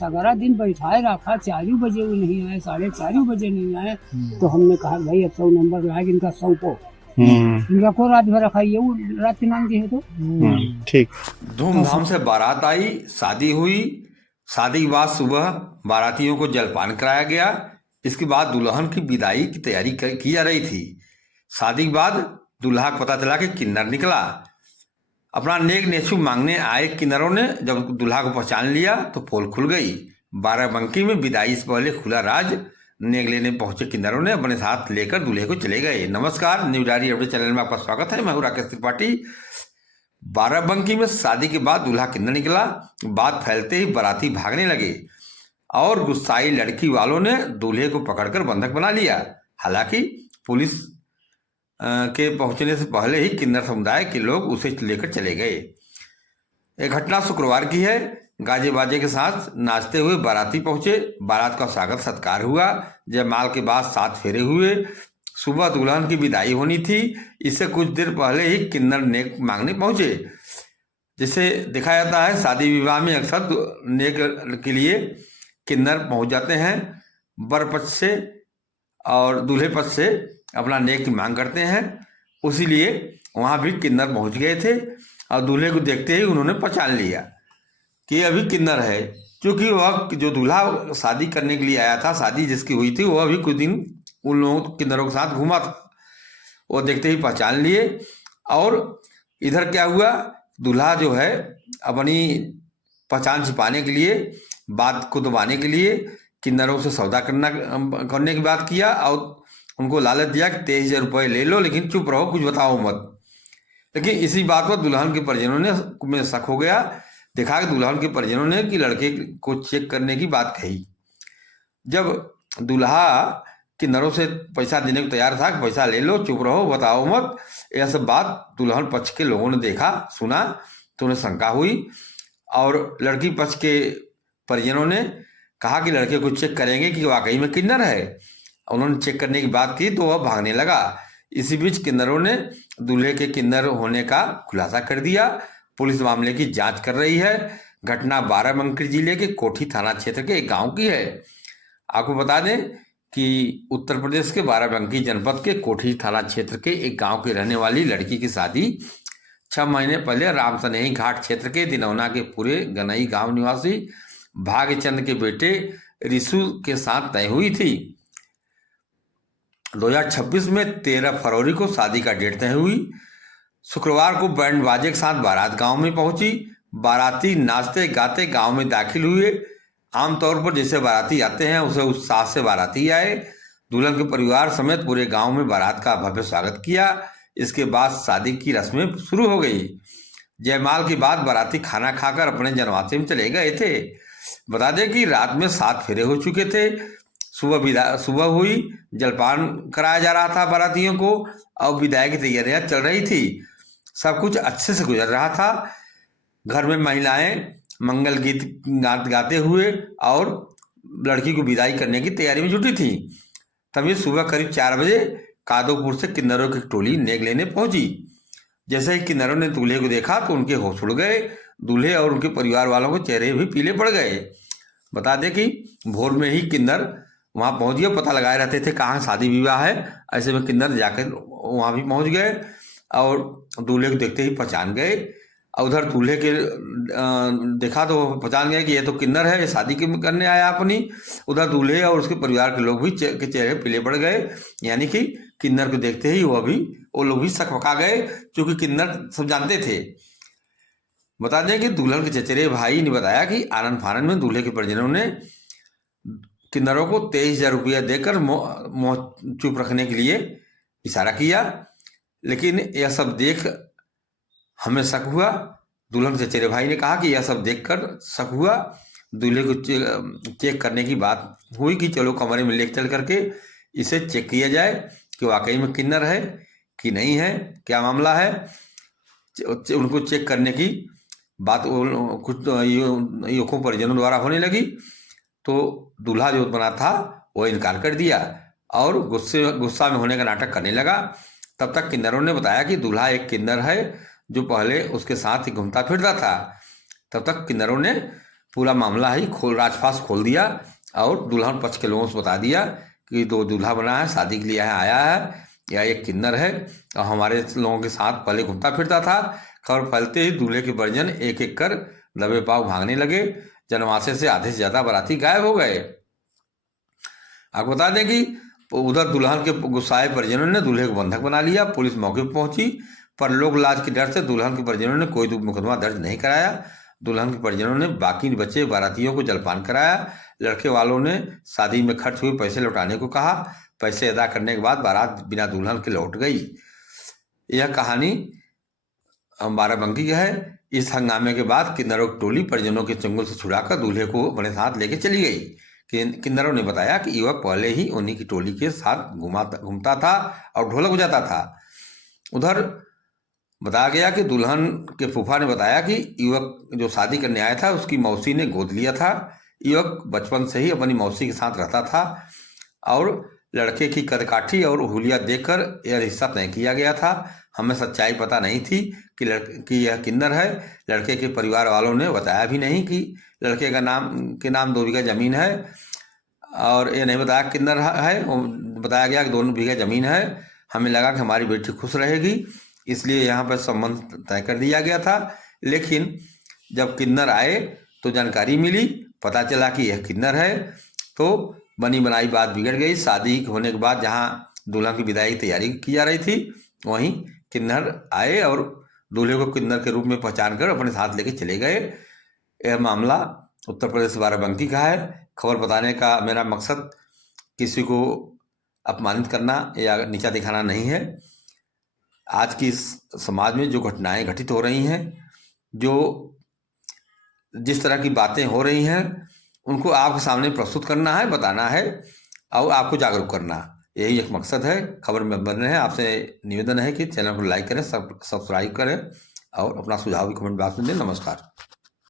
सगरा दिन बैठाए रखा, 4 बजे वो नहीं आए, 4:30 बजे नहीं आए। तो हमने कहा भाई अब 100 नंबर लाए, इनका 100 को इनका को रात भर रखा, ये वो रात की मांग है। तो ठीक। धूमधाम से बारात आई, शादी हुई। शादी के बाद सुबह बारातियों को जलपान कराया गया। इसके बाद दुल्हन की विदाई की तैयारी की जा रही थी। शादी के बाद दूल्हा को पता चला कि किन्नर निकला। अपना नेक नेछू मांगने आए किन्नरों ने जब दूल्हा को पहचान लिया तो पोल खुल गई। बाराबंकी में विदाई से पहले खुला राज। नेक लेने पहुंचे किन्नरों ने अपने साथ लेकर दूल्हे को चले गए। नमस्कार, न्यू डायरी अपडेट चैनल में आपका स्वागत है। मैं हूं राकेश त्रिपाठी। बाराबंकी में शादी के बाद दूल्हा किन्नर निकला। बात फैलते ही बाराती भागने लगे और गुस्साई लड़की वालों ने दूल्हे को पकड़कर बंधक बना लिया। हालांकि पुलिस के पहुंचने से पहले ही किन्नर समुदाय के लोग उसे लेकर चले गए। यह घटना शुक्रवार की है। गाजे बाजे के साथ नाचते हुए बाराती पहुंचे। बारात का स्वागत सत्कार हुआ। जयमाल के बाद 7 फेरे हुए। सुबह दुल्हन की विदाई होनी थी। इससे कुछ देर पहले ही किन्नर नेक मांगने पहुंचे। जिसे देखा जाता है शादी विवाह में अक्सर नेक के लिए किन्नर पहुंच जाते हैं। वर पक्ष से और दूल्हे पक्ष से अपना नेक की मांग करते हैं। उसी लिए वहां भी किन्नर पहुंच गए थे और दूल्हे को देखते ही उन्होंने पहचान लिया कि अभी किन्नर है। क्योंकि वह जो दूल्हा शादी करने के लिए आया था, शादी जिसकी हुई थी, वह भी कुछ दिन उन लोगों किन्नरों के साथ घूमा था। वो देखते ही पहचान लिए। और इधर क्या हुआ, दूल्हा जो है अपनी पहचान छिपाने के लिए, बात को दबाने के लिए किन्नरों से सौदा करने की बात किया और उनको लालच दिया कि 23,000 रुपये ले लो, लेकिन चुप रहो, कुछ बताओ मत। लेकिन इसी बात पर दुल्हन के परिजनों में शक हो गया। देखा कि दुल्हन के परिजनों ने कि लड़के को चेक करने की बात कही। जब दूल्हा किन्नरों से पैसा देने को तैयार था कि पैसा ले लो, चुप रहो, बताओ मत, यह सब बात दुल्हन पक्ष के लोगों ने देखा सुना तो उन्हें शंका हुई। और लड़की पक्ष के परिजनों ने कहा कि लड़के को चेक करेंगे कि वाकई में किन्नर है। उन्होंने चेक करने की बात की तो वह भागने लगा। इसी बीच किन्नरों ने दूल्हे के किन्नर होने का खुलासा कर दिया। पुलिस मामले की जांच कर रही है। घटना बाराबंकी जिले के कोठी थाना क्षेत्र के एक गांव की है। आपको बता दें कि उत्तर प्रदेश के बाराबंकी जनपद के कोठी थाना क्षेत्र के एक गांव की रहने वाली लड़की की शादी 6 महीने पहले रामसनेही घाट क्षेत्र के दिनौना के पूरे गनई गांव निवासी भाग्यचंद के बेटे रिशु के साथ तय हुई थी। 2026 में 13 फरवरी को शादी का डेट तय हुई। शुक्रवार को बैंड बाजे के साथ बारात गांव में पहुंची। बाराती नाचते गाते गांव में दाखिल हुए। आमतौर पर जैसे बाराती आते हैं उसे उत्साह से बाराती आए। दुल्हन के परिवार समेत पूरे गांव में बारात का भव्य स्वागत किया। इसके बाद शादी की रस्में शुरू हो गई। जयमाल के बाद बाराती खाना खाकर अपने जनवासे में चले गए थे। बता दें कि रात में 7 फेरे हो चुके थे। सुबह हुई, जलपान कराया जा रहा था बारातियों को और विदाई की तैयारियां चल रही थी। सब कुछ अच्छे से गुजर रहा था। घर में महिलाएं मंगल गीत गाते हुए और लड़की को विदाई करने की तैयारी में जुटी थी। तभी सुबह करीब 4 बजे कादोपुर से किन्नरों की टोली नेक लेने पहुंची। जैसे ही किन्नरों ने दूल्हे को देखा तो उनके होश उड़ गए। दूल्हे और उनके परिवार वालों के चेहरे भी पीले पड़ गए। बता दें कि भोर में ही किन्नर वहां पहुंच गए। पता लगाए रहते थे कहाँ शादी विवाह है। ऐसे में किन्नर जाकर वहां भी पहुंच गए और दूल्हे को देखते ही पहचान गए। और उधर दूल्हे के देखा तो पहचान गए कि ये तो किन्नर है, ये शादी करने आया अपनी। उधर दूल्हे और उसके परिवार के लोग भी के चेहरे पीले पड़ गए। यानी कि किन्नर को देखते ही वो लोग भी सकपका गए, क्योंकि किन्नर सब जानते थे। बता दें कि दुल्हन के चचेरे भाई ने बताया कि आनंद फानंद में दूल्हे के परिजनों ने किन्नरों को 23,000 रुपया देकर मोह चुप रखने के लिए इशारा किया। लेकिन यह सब देख हमें शक हुआ। दुल्हन के चचेरे भाई ने कहा कि यह सब देखकर शक हुआ। दूल्हे को चेक करने की बात हुई कि चलो कमरे में लेकर चल करके इसे चेक किया जाए कि वाकई में किन्नर है कि नहीं है, क्या मामला है। उनको चेक करने की बात कुछ युवकों परिजनों द्वारा होने लगी तो दूल्हा जो बना था वो इनकार कर दिया और गुस्सा में होने का नाटक करने लगा। तब तक किन्नरों ने बताया कि दूल्हा एक किन्नर है जो पहले उसके साथ ही घूमता फिरता था। तब तक किन्नरों ने पूरा मामला ही राजपास खोल दिया और दुल्हन पक्ष के लोगों से बता दिया कि दो दूल्हा बना है, शादी के लिए यहाँ आया है, या एक किन्नर है और हमारे लोगों के साथ पहले घूमता फिरता था। खबर फैलते ही दूल्हे के परिजन एक एक कर दबे पांव भागने लगे। जनमानस से आधे से ज्यादा बाराती गायब हो गए। आपको बता दें कि उधर दुल्हन के गुस्साए परिजनों ने दूल्हे को बंधक बना लिया। पुलिस मौके पर पहुंची पर लोक लाज के डर से दुल्हन के परिजनों ने कोई मुकदमा दर्ज नहीं कराया। दुल्हन के परिजनों ने बाकी बचे बारातियों को जलपान कराया। लड़के वालों ने शादी में खर्च हुए पैसे लौटाने को कहा। पैसे अदा करने के बाद बारात बिना दुल्हन के लौट गई। यह कहानी बाराबंकी की है। इस हंगामे के बाद किन्नरों की टोली परिजनों के चंगुल से छुड़ाकर दूल्हे को अपने साथ लेके चली गई। किन्नरों ने बताया कि युवक पहले ही उन्हीं की टोली के साथ घूमता था और ढोलक बजाता था। उधर बताया गया कि दुल्हन के फूफा ने बताया कि युवक जो शादी करने आया था उसकी मौसी ने गोद लिया था। युवक बचपन से ही अपनी मौसी के साथ रहता था और लड़के की कदकाठी और हुलिया देखकर यह रिश्ता तय किया गया था। हमें सच्चाई पता नहीं थी कि यह किन्नर है। लड़के के परिवार वालों ने बताया भी नहीं कि लड़के का नाम 2 बीघा जमीन है और ये नहीं बताया किन्नर है। बताया गया कि 2 बीघा जमीन है। हमें लगा कि हमारी बेटी खुश रहेगी, इसलिए यहाँ पर संबंध तय कर दिया गया था। लेकिन जब किन्नर आए तो जानकारी मिली, पता चला कि यह किन्नर है, तो बनी बनाई बात बिगड़ गई। शादी होने के बाद जहाँ दूल्हा की विदाई की तैयारी की जा रही थी वहीं किन्नर आए और दूल्हे को किन्नर के रूप में पहचान कर अपने साथ लेके चले गए। यह मामला उत्तर प्रदेश बाराबंकी का है। खबर बताने का मेरा मकसद किसी को अपमानित करना या नीचा दिखाना नहीं है। आज की समाज में जो घटनाएं घटित हो रही हैं, जो जिस तरह की बातें हो रही हैं, उनको आपके सामने प्रस्तुत करना है, बताना है और आपको जागरूक करना, यही एक मकसद है। खबर में बन रहे हैं। आपसे निवेदन है कि चैनल को लाइक करें, सब्सक्राइब करें और अपना सुझाव भी कमेंट बॉक्स में दें। नमस्कार।